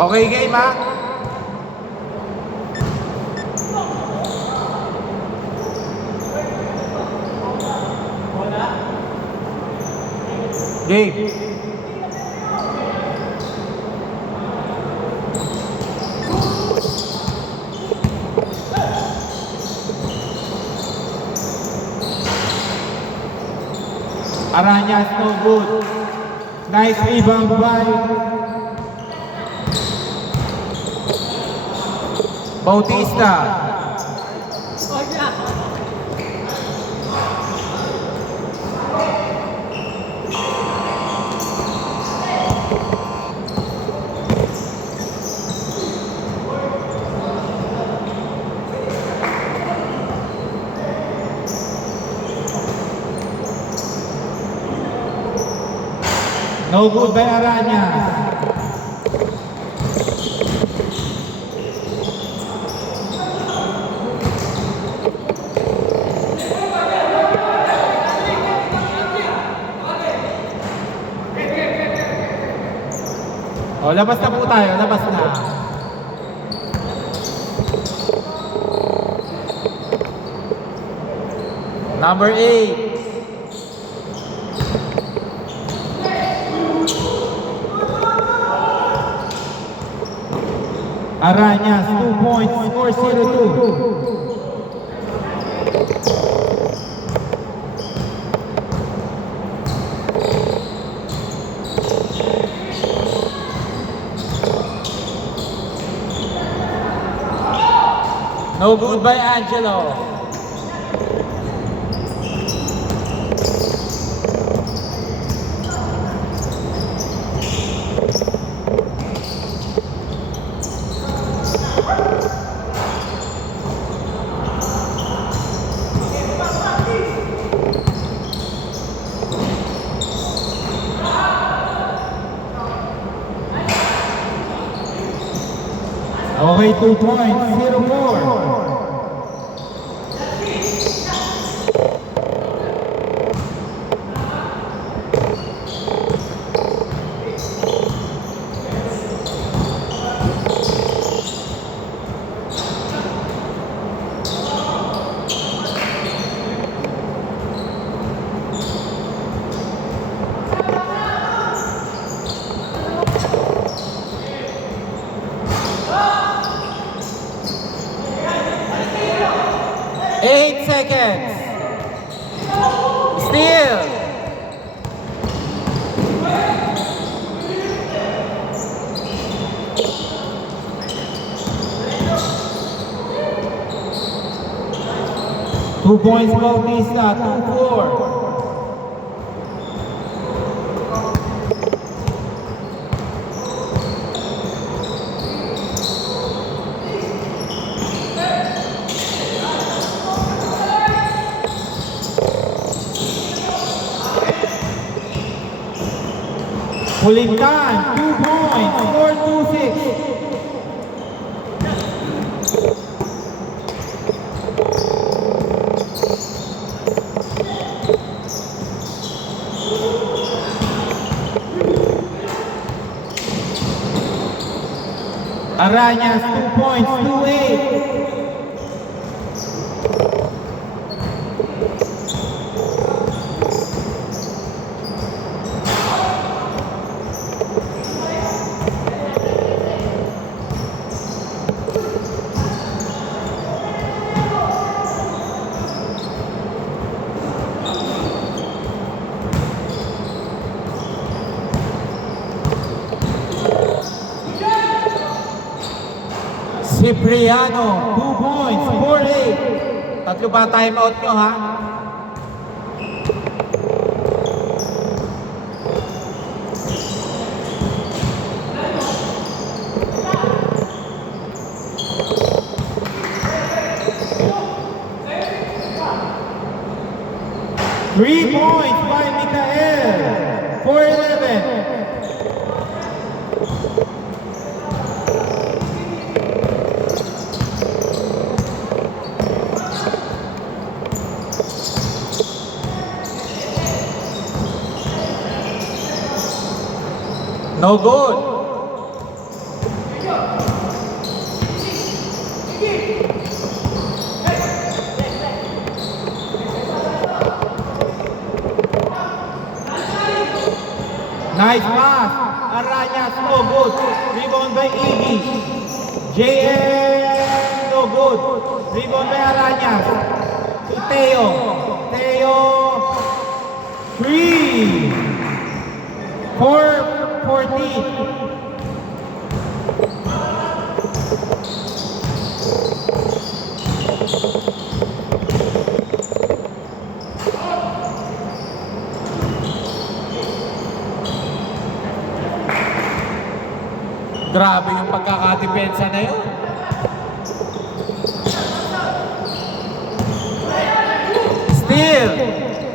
Okay, game ha? Game. Arañas, no good. Nice rebound by Bautista. No good by Arañas. O, labas na po tayo, labas na. Number 8. Arañas, 2 points, score 0-2. No good by Angelo. Okay, 2 points, 0-4. Seconds. Steal. Two points, Bautista. 2-4. Pulintan, 2 points, score 2-6. Arañas, 2 points, 2-8. Cipriano, 2 points, 4-8. Tatlo ba time out nyo ha? Three points by Mikael, 4-11. No good. Nice pass. Aranyas, no good. Rebound by Iggy. JM, no good. Rebound by Aranyas. To Teo. Teo, 3. 4-14. Grabe yung pagkakadepensa na yun. Still,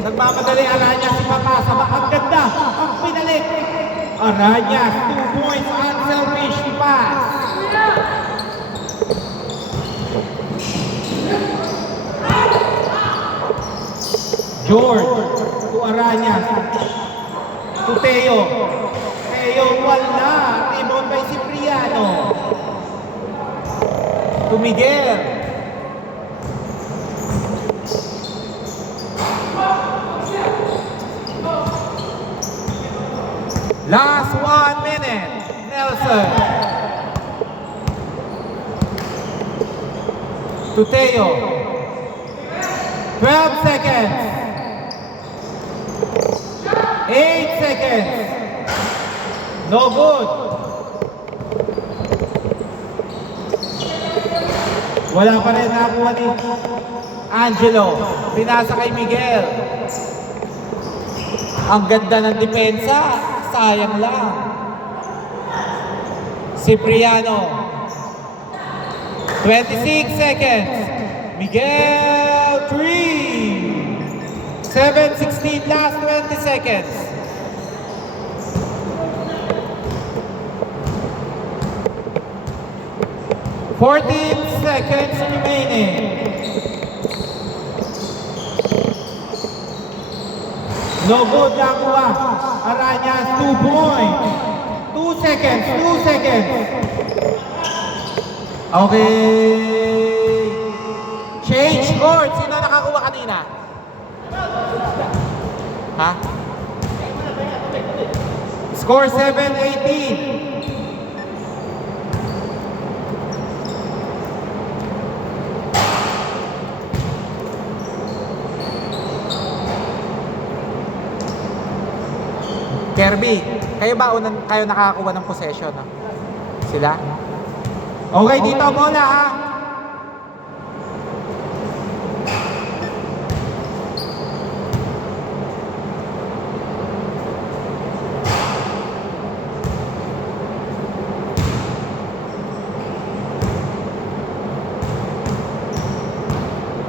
nagmamadali Aranyas si Papa sa ang ganda, ang pinalik. Aranyas, 2 points, unselfish pass. George to Aranyas. To Teo. Teo, wala. Rebound by Cipriano. To Miguel. Last 1 minute. Nelson. To Teo. 12 seconds. 8 seconds. No good. Wala pa rin nakuha ni Angelo. Pinasa kay Miguel. Ang ganda ng depensa. Sayang lang. Cipriano. 26 seconds. Miguel, 3. 7-16, last 20 seconds. Fourteen seconds remaining. No good, nakuha. Aranyas, 2 points. 2 seconds, 2 seconds. Okay. Change court. Sino nakakuha kanina? Ha? Score 7-18. Kirby, kayo ba kayo nakakakuha ng possession? No? Sila? Okay, dito muna ha.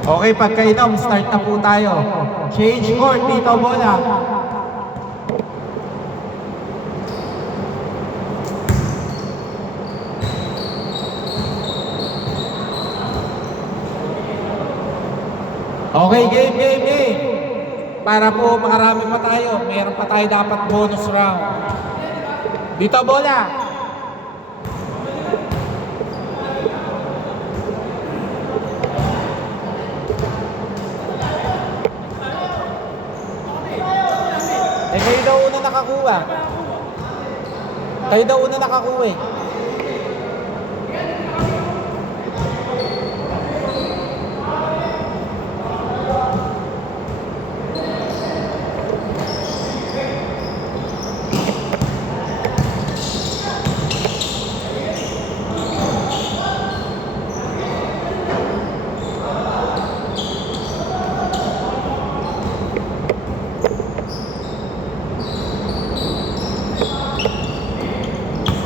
Okay, pagkainom, start na po tayo. Change court, dito muna. Okay, game. Para po makarami pa tayo. Meron pa tayo dapat bonus round. Dito bola. Kayo daw una nakakuha. Kayo daw una nakakuha eh.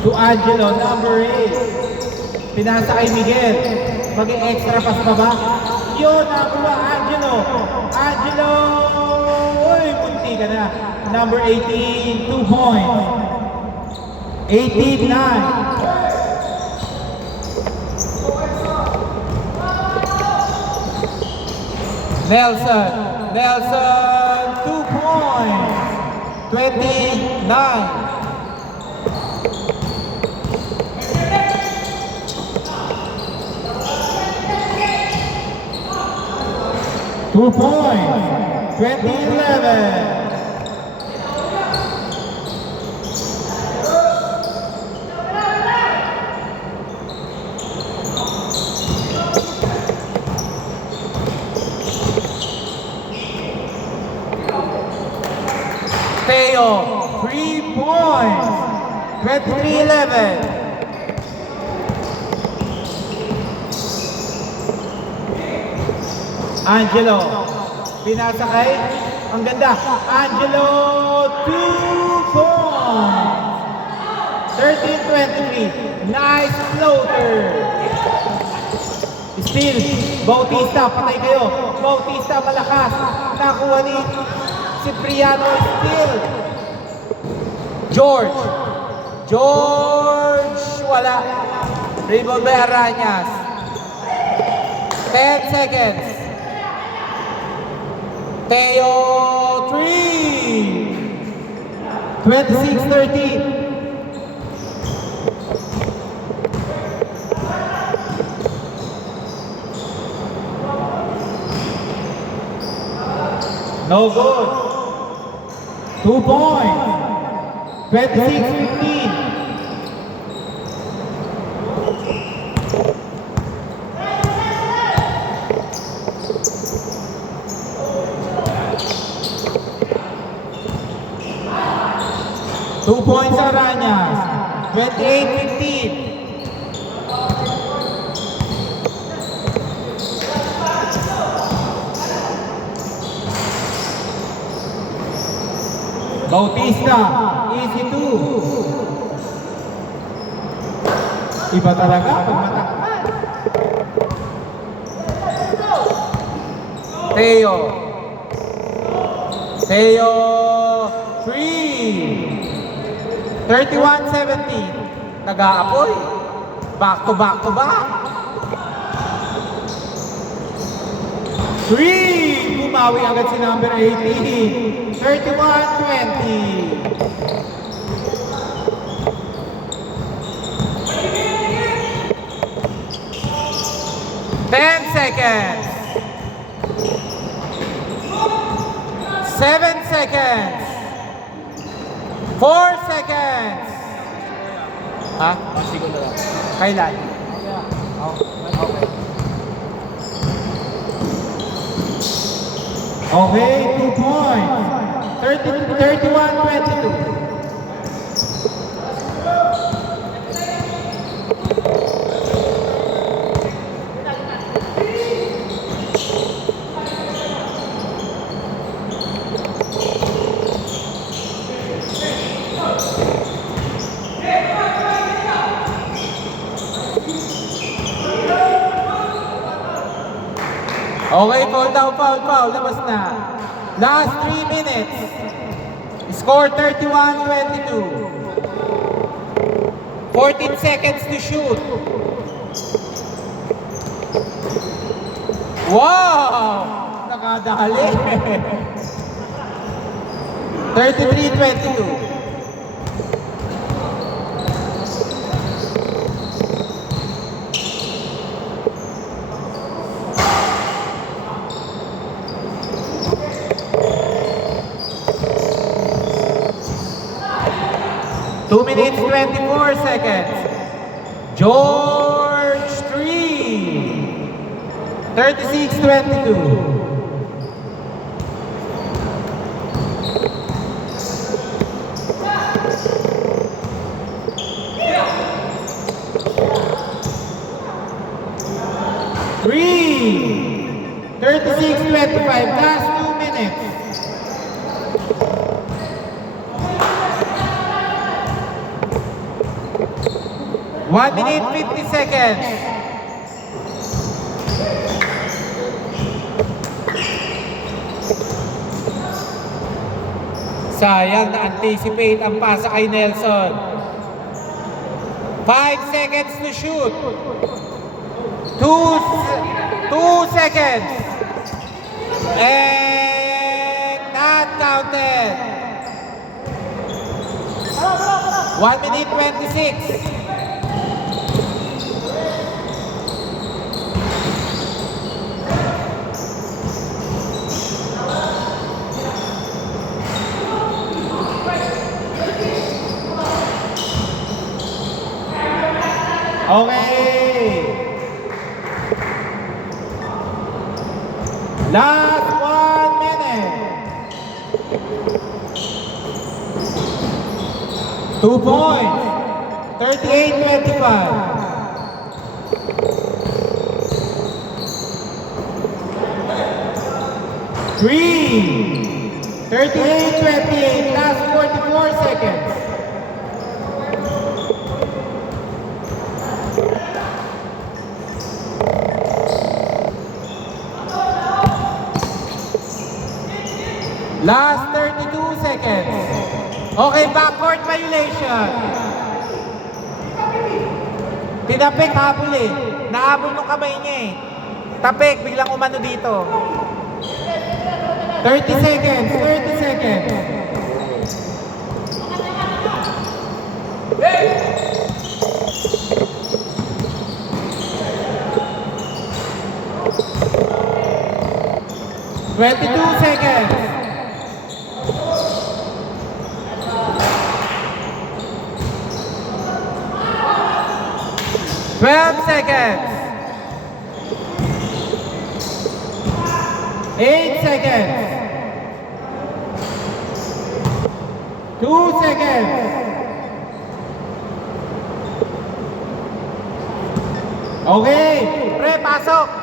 To Angelo, number 8. Pinasa kay Miguel. Mag-extra pass pa ba? Yun, nakuha Angelo. Angelo! Uy, munti ka na. Number 18, 2 points. 18-9. Nelson, 2 points. 29. Two points, 2011. Teo. 3 points. 23-11. Angelo. Pinasa kay. Ang ganda. Angelo, 2 points. 13-23. Nice floater. Steal. Bautista, patay kayo. Bautista, malakas. Nakuha ni Cipriano, steal. George. George, wala. Rebound by Arañas. 10 seconds. Teo, 3. 26-13. No good. 2 points. 26-15. Two points Arañas. 28-15. Bautista, easy 2. Iba talaga pag matakpan. Teo. Teo, 3. 31-17. Nag-aapoy. Back to back to back. 3. Bumawi agad si number 18. 31-20. Seconds. 7 seconds. 4 seconds. Ha? Kailan? Okay, 2 points. 31-22. Okay, foul down, foul. Labas na. Last 3 minutes. Score 31-22. 14 seconds to shoot. Wow! Nakadali. 33-22. Two minutes, 24 seconds. George 3. 36-22. Three. 36-25. Last 2 minutes. One minute, 50 seconds. Sayang na-anticipate ang pasa kay Nelson. 5 seconds to shoot. 2 seconds. And not counted. 1 minute, 26. Okay. Last 1 minute. 2 points. 38-25. Three. 38-28. Last 44 seconds. Last 32 seconds. Okay, backcourt violation. Tinapik, habol eh. Nahabol nung kamay niya eh. Tapik, biglang umano dito. 30 seconds, 30 seconds. Twenty-two seconds. 12 seconds. 8 seconds. 2 seconds. Okay, pre, pasok.